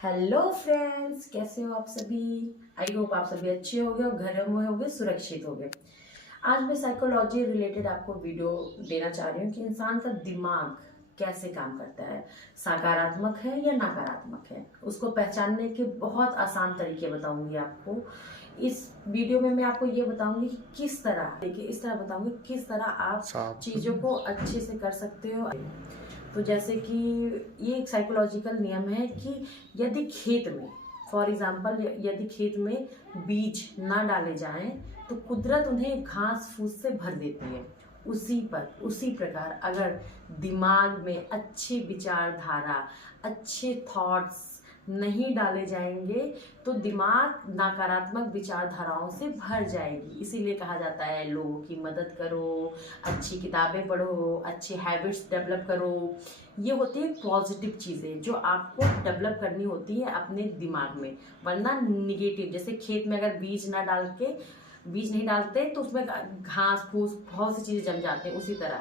Hello friends, कैसे हो आप सभी। आई होप आप सभी अच्छे होंगे और घर में होंगे, सुरक्षित होंगे। आज मैं साइकोलॉजी रिलेटेड आपको वीडियो देना चाह रही हूँ कि इंसान का दिमाग कैसे काम करता है, सकारात्मक है या नकारात्मक है। उसको पहचानने के बहुत आसान तरीके बताऊंगी आपको। इस वीडियो में मैं आपको ये बताऊंगी कि किस तरह, देखिए इस तरह बताऊंगी किस तरह आप चीज़ों को अच्छे से कर सकते हो। तो जैसे कि ये एक साइकोलॉजिकल नियम है कि यदि खेत में, फॉर एग्जाम्पल, यदि खेत में बीज ना डाले जाएं तो कुदरत उन्हें घास फूस से भर देती है। उसी प्रकार अगर दिमाग में अच्छी विचारधारा, अच्छे थॉट्स नहीं डाले जाएंगे तो दिमाग नकारात्मक विचारधाराओं से भर जाएगी। इसीलिए कहा जाता है लोगों की मदद करो, अच्छी किताबें पढ़ो, अच्छे हैबिट्स डेवलप करो। ये होती है पॉजिटिव चीज़ें जो आपको डेवलप करनी होती है अपने दिमाग में, वरना निगेटिव, जैसे खेत में अगर बीज नहीं डालते तो उसमें घास फूस बहुत सी चीज़ें जम जाते हैं। उसी तरह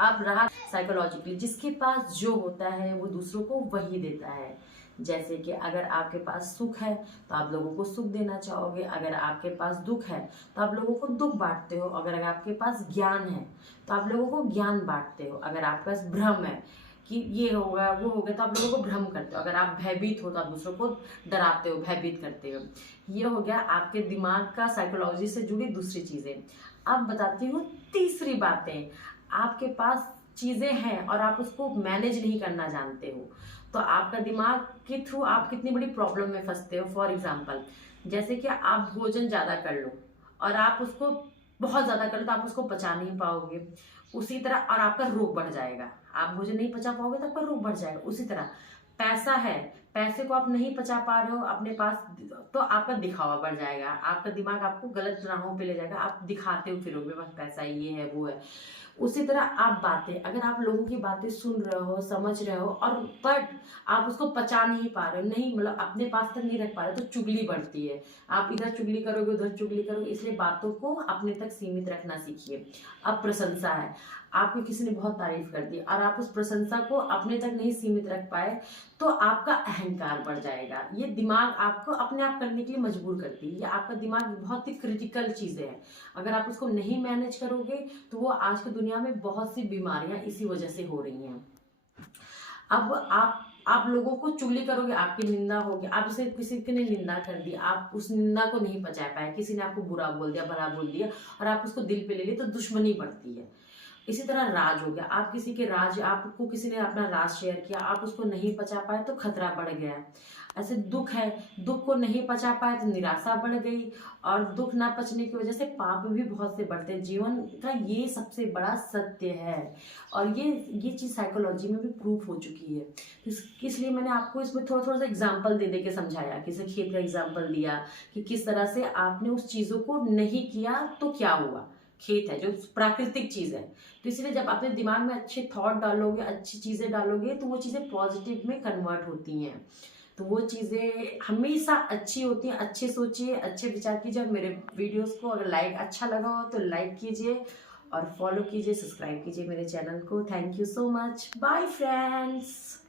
अब रहा साइकोलॉजिकली, जिसके पास जो होता है वो दूसरों को वही देता है। जैसे कि अगर आपके पास सुख है तो आप लोगों को सुख देना चाहोगे, अगर आपके पास दुख है तो आप लोगों को दुख बांटते हो, अगर आपके पास ज्ञान है तो आप लोगों को ज्ञान बांटते हो, अगर आपके पास भ्रम है कि ये होगा वो होगा तो आप लोगों को भ्रम करते हो, अगर आप भयभीत हो तो आप दूसरों को डराते हो, भयभीत करते हो। ये हो गया आपके दिमाग का साइकोलॉजी से जुड़ी दूसरी चीज़ें। अब बताती हूँ तीसरी बातें। आपके पास चीज़ें हैं और आप उसको मैनेज नहीं करना जानते हो तो आपका दिमाग के थ्रू आप कितनी बड़ी प्रॉब्लम में फंसते हो। फॉर एग्जाम्पल, जैसे कि आप भोजन ज़्यादा कर लो और आप उसको बहुत ज़्यादा कर लो तो आप उसको पचा नहीं पाओगे। उसी तरह और आपका रोग बढ़ जाएगा। आप भोजन नहीं पचा पाओगे तो आपका रोग बढ़ जाएगा। उसी तरह पैसा है, पैसे को आप नहीं पचा पा रहे हो अपने पास तो आपका दिखावा बढ़ जाएगा। आपका दिमाग आपको गलत राहों पे ले जाएगा, आप दिखाते हो फिरोगे बस पैसा ये है वो है। उसी तरह आप बातें, अगर आप लोगों की बातें सुन रहे हो, समझ रहे हो और बट आप उसको पचा नहीं पा रहे हो, नहीं मतलब अपने पास तक नहीं रख पा रहे तो चुगली बढ़ती है। आप इधर चुगली करोगे उधर चुगली करोगे, इसलिए बातों को अपने तक सीमित रखना सीखिए। अब प्रशंसा है, आपकी किसी ने बहुत तारीफ कर दी और आप उस प्रशंसा को अपने तक नहीं सीमित रख पाए तो आपका अहंकार बढ़ जाएगा। ये दिमाग आपको अपने आप करने के लिए मजबूर करती है। ये आपका दिमाग बहुत ही क्रिटिकल चीजें है, अगर आप उसको नहीं मैनेज करोगे तो वो आज की दुनिया में बहुत सी बीमारियां इसी वजह से हो रही हैं। अब आप लोगों को चुगली करोगे, आपकी निंदा होगी। आप उसे किसी ने निंदा कर दी, आप उस निंदा को नहीं पचा पाए, किसी ने आपको बुरा बोल दिया, भला बोल दिया और आप उसको दिल पे ले लिए तो दुश्मनी बढ़ती है। इसी तरह राज हो गया, आप किसी के राज, आपको किसी ने अपना राज शेयर किया, आप उसको नहीं पचा पाए तो खतरा बढ़ गया। ऐसे दुख है, दुख को नहीं पचा पाए तो निराशा बढ़ गई और दुख ना पचने की वजह से पाप भी बहुत से बढ़ते हैं। जीवन का ये सबसे बड़ा सत्य है और ये चीज साइकोलॉजी में भी प्रूफ हो चुकी है। इसलिए मैंने आपको इसमें थोड़ा थोड़ा सा एग्जाम्पल दे दे के समझाया, किसी खेत का एग्जाम्पल दिया कि किस तरह से आपने उस चीजों को नहीं किया तो क्या हुआ। खेत है जो प्राकृतिक चीज है, तो इसलिए जब अपने दिमाग में अच्छे थॉट डालोगे, अच्छी चीजें डालोगे तो वो चीजें पॉजिटिव में कन्वर्ट होती हैं। तो वो चीजें हमेशा अच्छी होती हैं। अच्छे सोचिए, अच्छे विचार कीजिए। मेरे वीडियोस को अगर अच्छा लगा हो तो लाइक कीजिए और फॉलो कीजिए, सब्सक्राइब कीजिए मेरे चैनल को। Thank you so much, bye friends.